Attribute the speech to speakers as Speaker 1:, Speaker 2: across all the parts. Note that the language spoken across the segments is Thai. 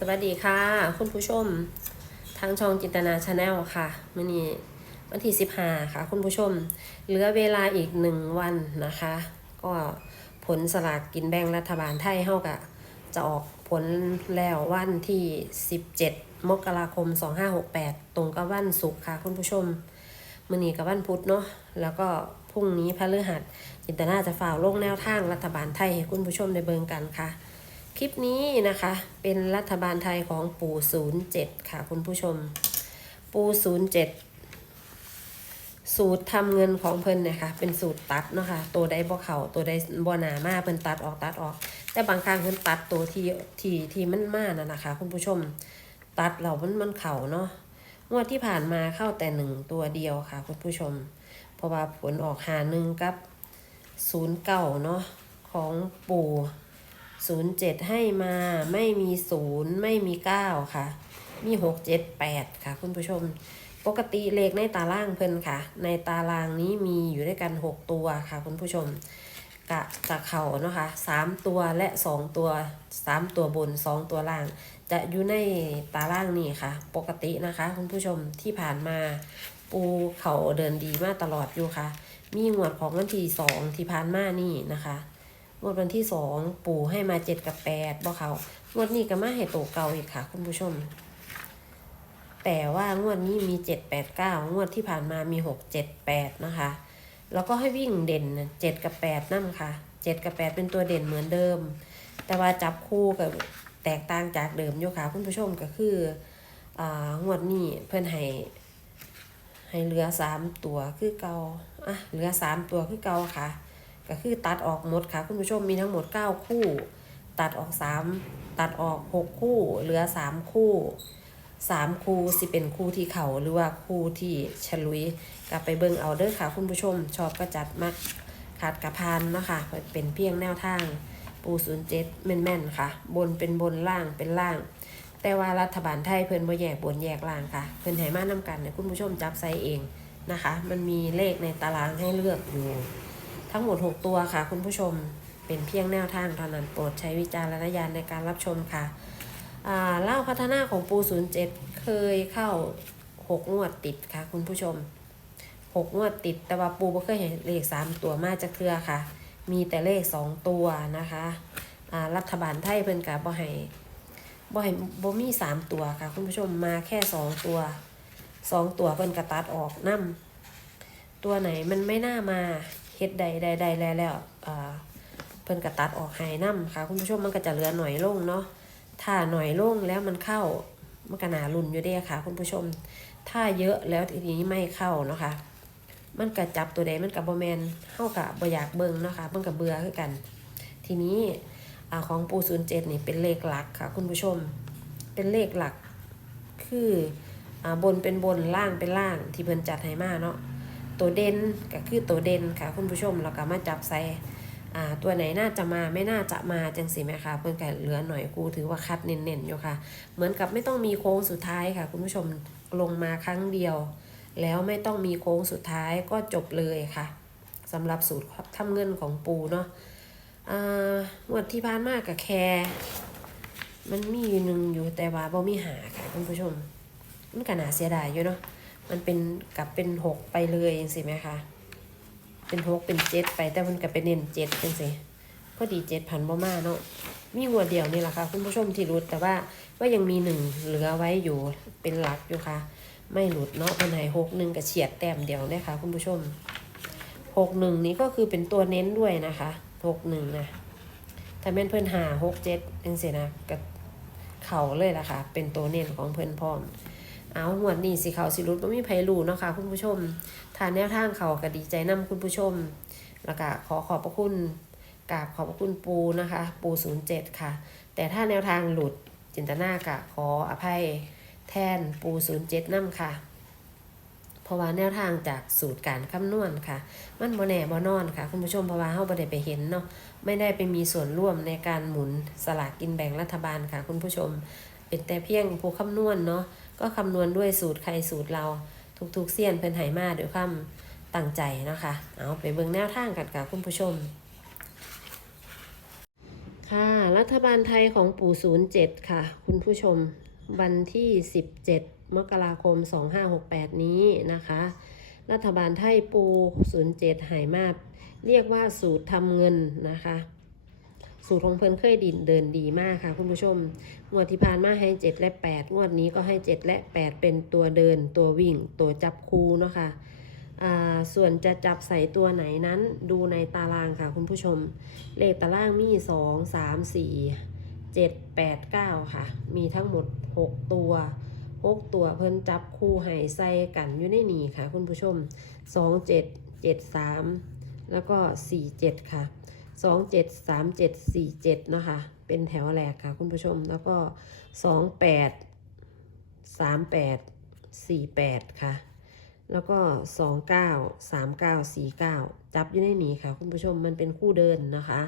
Speaker 1: สวัสดีค่ะ คุณผู้ชม ทางช่องจินตนาชาแนลค่ะมื่อนี้วันที่15ค่ะ คุณผู้ชม เหลือเวลาอีกหนึ่งวันนะคะ ก็ผลสลากกินแบ่งรัฐบาลไทยเฮากะจะออกผลแล้ววันที่17มกราคม2568ตรงกับวันศุกร์ค่ะ คุณผู้ชมมื่อนี้กับวันพุธเนาะแล้วก็พรุ่งนี้พฤหัสจินตนาจะฝ่าวลงแนวทางรัฐบาลไทยให้คุณผู้ชมได้เบิ่งกันค่ะ คลิปนี้นะคะ เป็นรัฐบาลไทยของปู่07ค่ะคุณผู้ชม ปู่07สูตรทำเงินของเพิ่นนี่ยค่ะเป็นสูตรตัดเนาะค่ะตัวใดบ่เข่าตัวใดบ่หนามากเพิ่นตัดออกตัดออก แต่บางครั้งเพิ่นตัดตัวที่ที่ที่มันมากน่ะนะคะ คุณผู้ชมตัดเรามันมันเข่าเนาะงวดที่ผ่านมาเข้าแต่หนึ่งตัวเดียวค่ะ คุณผู้ชม เพราะว่าผลออกหาหนึ่งกับศูนย์เก้าเนาะของปู่ ศูนย์เจ็ดให้มาไม่มีศูนย์ไม่มีเก้าค่ะ มีหกเจ็ดแปดค่ะ คุณผู้ชม ปกติเลขในตารางเพิ่นค่ะ ในตารางนี้มีอยู่ด้วยกันหกตัวค่ะ คุณผู้ชมกะจะเข่าเนาะค่ะสามตัวและสองตัวสามตัวบนสองตัวล่าง จะอยู่ในตารางนี้ค่ะ ปกตินะคะ คุณผู้ชมที่ผ่านมาปูเขาเดินดีมากตลอดอยู่ค่ะ มีงวดของวันที่สองที่ผ่านมานี่นะคะ งวดวันที่สองปู่ให้มาเจ็ดกับแปดบ่เขางวดนี้ก็มาให้โตเก่าอีกค่ะ คุณผู้ชม แต่ว่างวดนี้มีเจ็ดแปดเก้างวดที่ผ่านมามีหกเจ็ดแปดนะคะ แล้วก็ให้วิ่งเด่นเจ็ดกับแปดนั่นค่ะเจ็ดกับแปดเป็นตัวเด่นเหมือนเดิม แต่ว่าจับคู่กับแตกต่างจากเดิมอยู่ค่ะคุณผู้ชมก็คืออ่างวดนี้เพื่อนให้ให้เหลือสามตัวคือเก่าอะเหลือสามตัวคือเก่าค่ะ ก็คือตัดออกหมดค่ะ คุณผู้ชมมีทั้งหมด 9 คู่ ตัดออก 3 ตัดออก 6 คู่ เหลือ 3 คู่ 3 คู่สิเป็นคู่ที่เขาหรือว่าคู่ที่ฉลุยกลับไปเบิ่งเอาเด้อค่ะ คุณผู้ชม ชอบก็จัดมักขาดกระพานเนาะค่ะเป็นเพียงแนวทาง ปูศูนย์เจ็ดแม่นๆค่ะ บนเป็นบนล่างเป็นล่าง แต่ว่ารัฐบาลไทยเพิ่นบ่แยกบนแยกล่างค่ะ เพิ่นให้มานํกันเนี่ยคุณผู้ชมจับใส่เองนะคะ มันมีเลขในตารางให้เลือกอยู่ ทั้งหมด 6 ตัวค่ะ คุณผู้ชมเป็นเพียงแนวทางเท่านั้นโปรดใช้วิจารณญาณในการรับชมค่ะเล่าพัฒนาของปู 07 เคยเข้า 6 งวดติดค่ะ คุณผู้ชม 6 งวดติดแต่ว่าปูบ่เคยเห็นเลข 3 ตัวมาจากเครือค่ะ มีแต่เลข 2 ตัวนะคะรัฐบาลไทยเพิ่นกับบ่ให้บ่ให้บ่มี 3 ตัวค่ะ คุณผู้ชมมาแค่ 2 ตัว 2 ตัวเพิ่นกระตัดออกนํตัวไหนมันไม่น่ามา เฮ็ดใดใดใดแล้วแล้วเพิ่นก็ตัดออกให้นํค่ะ คุณผู้ชมมันก็จะเหลือหน่อยลงเนาะถ้าหน่อยลงแล้วมันเข้ามันก็น่าลุ้นอยู่เด้ค่ะ คุณผู้ชม ถ้าเยอะแล้วทีนี้ไม่เข้าเนาะค่ะมันก็จับตัวใดมันก็บ่แมนเฮาก็บ่อยากเบิ่งเนาะค่ะมันก็เบื่อคือกัน ทีนี้อ่าของปู07นี่เป็นเลขหลักค่ะ คุณผู้ชม เป็นเลขหลัก คืออ่าบนเป็นบนล่างเป็นล่างที่เพิ่นจัดให้มาเนาะ ตัวเด่นก็คือตัวเด่นค่ะ คุณผู้ชมแล้วก็มาจับใส่ตัวไหนน่าจะมาไม่น่าจะมาจังสิแม่ค่ะเพิ่นก็เหลือหน่อยกูถือว่าคัดเน้นๆอยู่ค่ะ เหมือนกับไม่ต้องมีโค้งสุดท้ายค่ะ คุณผู้ชมลงมาครั้งเดียว แล้วไม่ต้องมีโค้งสุดท้ายก็จบเลยค่ะสำหรับสูตรทำเงินของปูเนาะงวดที่ผ่านมากับแคร์มันมีอยู่หนึ่งอยู่แต่ว่าบ่มีหาค่ะคุณผู้ชม มันก็น่าเสียดายอยู่เนาะ มันเป็นกลับเป็นหกไปเลยยังสิไหมคะ เป็นหกเป็นเจ็ดไปแต่มันกลับเป็นเน้นเจ็ดจังสิพอดีเจ็ดพันบ่มาเนาะมีหัวเดียวนี่แหละค่ะคุณผู้ชมที่รุดแต่ว่าก็ยังมีหนึ่งเหลือไว้อยู่เป็นหลักอยู่ค่ะ ไม่หลุดเนาะเป็นไหนหกหนึ่งกับเฉียดแต้มเดียวเนี่ยค่ะคุณผู้ชมหกหนึ่งนี้ก็คือเป็นตัวเน้นด้วยนะคะหกหนึ่งนะถ้าแม่นเพิ่อนหาหกเจ็ดจังสินะกับเข่าเลยล่ะค่ะ เป็นตัวเน้นของเพิ่อนพร้อม เอาหวดนี่สิเขาสิรุดบ่มีไผรู้เนาะค่ะคุณผู้ชมทานแนวทางเขาก็ดีใจนํคุณผู้ชม แล้วก็ขอขอบพระคุณกราบขอบพระคุณปูนะคะ ปู07ค่ะ แต่ถ้าแนวทางหลุดจินตนากะขออภัยแทนปู07นํค่ะเพราะว่าแนวทางจากสูตรการคำนวณค่ะ มันบ่แน่บ่นอนค่ะ คุณผู้ชมเพราะว่าเฮาบ่ได้ไปเห็นเนาะไม่ได้ไปมีส่วนร่วมในการหมุนสลากกินแบ่งรัฐบาลค่ะ คุณผู้ชม เป็นแต่เพียงผู้คำนวณเนาะก็คำนวณด้วยสูตรใครสูตรเราทุกๆเสี้ยนเพิ่นไหมาด้วยความตั้งใจนะคะ เอาไปเบิ่งแนวทางกันค่ะคุณผู้ชม ค่ะ รัฐบาลไทยของปู่ศูนย์เจ็ดค่ะ คุณผู้ชม วันที่สิบเจ็ดมกราคมสองห้าหกแปดนี้นะคะ รัฐบาลไทยปูศูนย์เจ็ดหายมาเรียกว่าสูตรทำเงินนะคะ สูตรของเพิ่นเคยดินเดินดีมากค่ะคุณผู้ชม งวดที่ผ่านมาให้ 7 และ 8 งวดนี้ก็ให้ 7 และ 8 เป็นตัวเดิน ตัววิ่ง ตัวจับคูเนาะคะอ่าส่วนจะจับใส่ตัวไหนนั้นดูในตารางค่ะคุณผู้ชม เลขตารางมี 2 3 4 7 8 9 ค่ะ มีทั้งหมด 6 ตัว 6 ตัวเพิ่นจับคู่ให้ใส่กันอยู่ในนี้ค่ะคุณผู้ชม 2 7 7 3 แล้วก็ 4 7 ค่ะ สองเจ็ดสามเจ็ดสี่เจ็ดนะคะ เป็นแถวแรกค่ะคุณผู้ชม แล้วก็สองแปดสามแปดสี่แปดค่ะ แล้วก็สองเก้าสามเก้าสี่เก้าจับอยู่ในนี้ค่ะ คุณผู้ชมมันเป็นคู่เดินนะคะ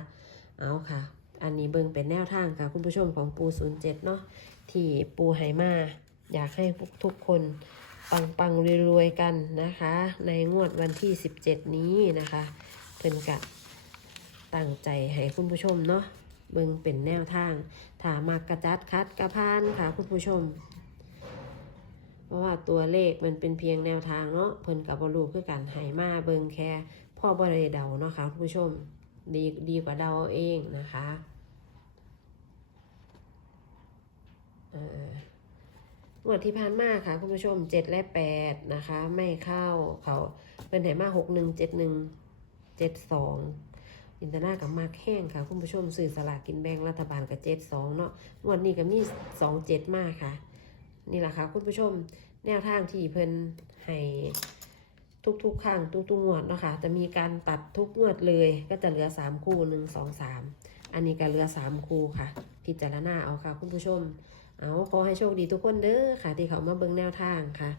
Speaker 1: เอาค่ะ อันนี้เบิ่งเป็นแนวทางค่ะ คุณผู้ชมของปูศูนย์เจ็ดเนาะ ที่ปูไหมา อยากให้ทุกคนปังปังๆรวยๆกันนะคะ ในงวดวันที่ 17 นี้นะคะเพิ่นกะ ตั้งใจให้คุณผู้ชมเนาะเบิ่งเป็นแนวทางถามากกระจัดคัดกระพานค่ะคุณผู้ชม เพราะว่าตัวเลขมันเป็นเพียงแนวทางเนาะเพิ่นกับบรูคือการให้มาเบิ่งแค่พ่อบริเดาเนาะค่ะคุณผู้ชมดีดีกว่าเดาเองนะคะเอ่องวดที่ผ่านมาค่ะคุณผู้ชมเจ็ดและแปดนะคะ ไม่เข้าเขาเป็นไหมาหกหนึ่งเจ็ดหนึ่งเจ็ดสอง อินเตอร์นากับมากแห้งค่ะ คุณผู้ชมสื่อสลากกินแบ่งรัฐบาลกับเจ็ดสองเนาะงวดนี้ก็มีสองเจ็ดมากค่ะ นี่แหละค่ะ คุณผู้ชมแนวทางที่เพิ่นให้ทุกๆครั้งทุกๆงวดเนาะค่ะจะมีการตัดทุกงวดเลย ก็จะเหลือสามคู่หนึ่งสองสามอันนี้ก็เหลือสามคู่ค่ะพิจารณาเอาค่ะ คุณผู้ชม เอาขอให้โชคดีทุกคนเด้อค่ะ ที่เขามาเบิ่งแนวทางค่ะ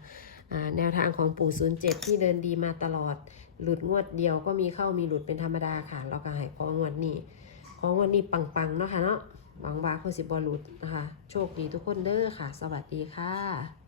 Speaker 1: แนวทางของปู่ศูนย์เจ็ดที่เดินดีมาตลอด หลุดงวดเดียวก็มีเข้ามีหลุดเป็นธรรมดาค่ะ เราก็หายของงวดนี้ ของงวดนี้ปังๆเนาะค่ะเนาะหวังว่าคนสิบอหลุดนะคะ โชคดีทุกคนเด้อค่ะ สวัสดีค่ะ